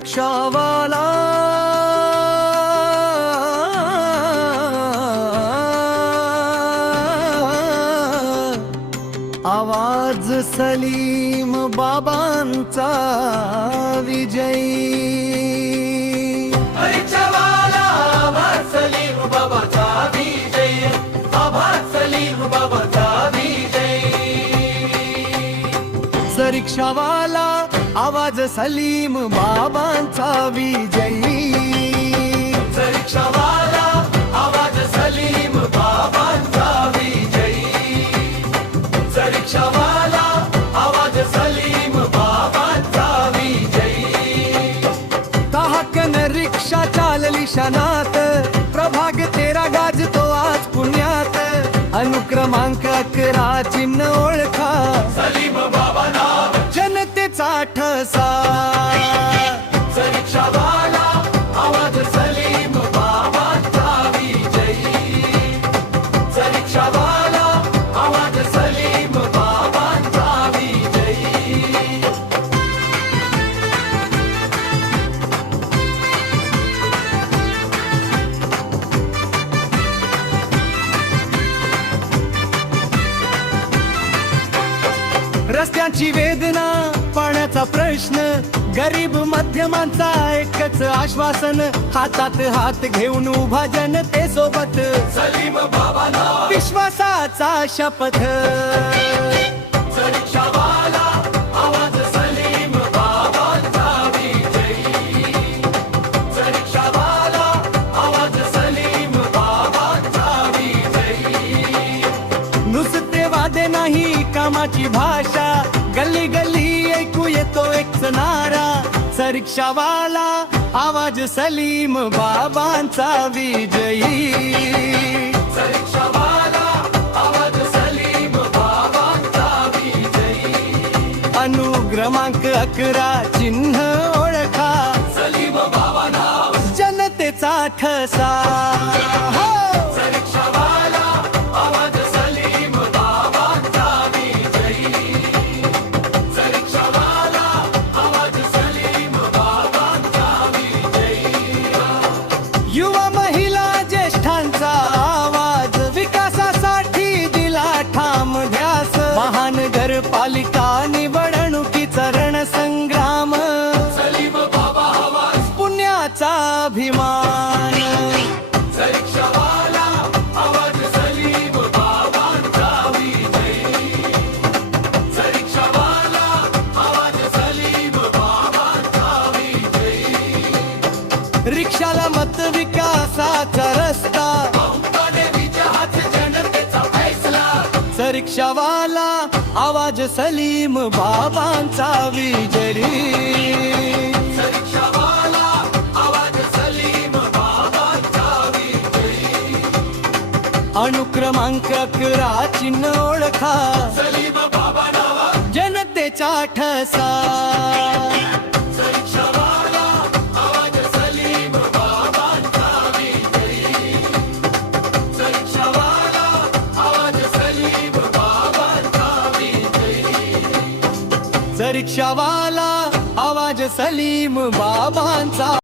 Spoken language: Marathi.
रिक्षावाला आवाज सलीम बाबांचा विजयी। रिक्षावाला आवाज सलीम बाबांचा विजयी, आवाज सलीम बाबांचा विजयी। रिक्षावाला आवाज सलीम बाबांचा विजयी। रिक्षावाला आवाज सलीम बाबांचा विजयी। रिक्षावाला आवाज सलीम बाबांचा विजयी। दहाकन रिक्षा चालली शनात, प्रभाग 13 गाजतो आज पुण्यात। अनुक्रमांक 11 चिन्ह ओळखा, सलीम बाबा नाव जनतेचा ठसा। रिक्षावाला आवाज सलीम बाबांचा विजयी। रिक्षावाला आवाज सलीम बाबांचा विजयी। रस्त्यांची वेदना, पाण्याचा प्रश्न, गरीब मध्यमांचा एकच आश्वासन। हातात हात घेऊन उभा जनतेसोबत, सलीम बाबा नाव विश्वासाचा शपथ। रिक्षावाला आवाज सलीम बाबांचा विजयी। रिक्षावाला आवाज सलीम बाबांचा विजयी। नुसते वादे नाही कामाची भाषा, गल्ली गल्ली ऐकू येतो एकच नारा। रिक्षावाला आवाज सलीम बाबांचा विजयी। रिक्षावाला आवाज सलीम बाबांचा विजयी। अनुक्रमांक 11 चिन्ह ओळखा, सलीम बाबा नाव जनतेचा ठसा। हो! रिक्षावाला आवाज सलीम बाबांचा विजयी। रिक्षावाला आवाज सलीम बाबांचा विजयी। युवा महिला ज्येष्ठांचा आवाज, विकासासाठी दिला ठाम ध्यास। महानगरपालिका निवडणुकीचा रणसंग्राम, सलीम बाबा आवाज पुण्याचा अभिमान। रिक्षावाला आवाज सलीम बाबांचा विजयी। रिक्षावाला आवाज सलीम बाबांचा विजयी। रिक्षाला मत, विकासाचा रस्ता, बहुमताने विजयात जनतेचा फैसला। रिक्षावाला आवाज सलीम बाबांचा विजयी। रिक्षावाला आवाज सलीम बाबांचा विजयी। अनुक्रमांक 11 चिन्ह ओळखा, सलीम बाबा नाव जनतेचा ठसा। रिक्षावाला आवाज सलीम बाबांचा विजयी। रिक्षावाला आवाज सलीम बाबांचा विजयी। रिक्षावाला आवाज सलीम बाबांचा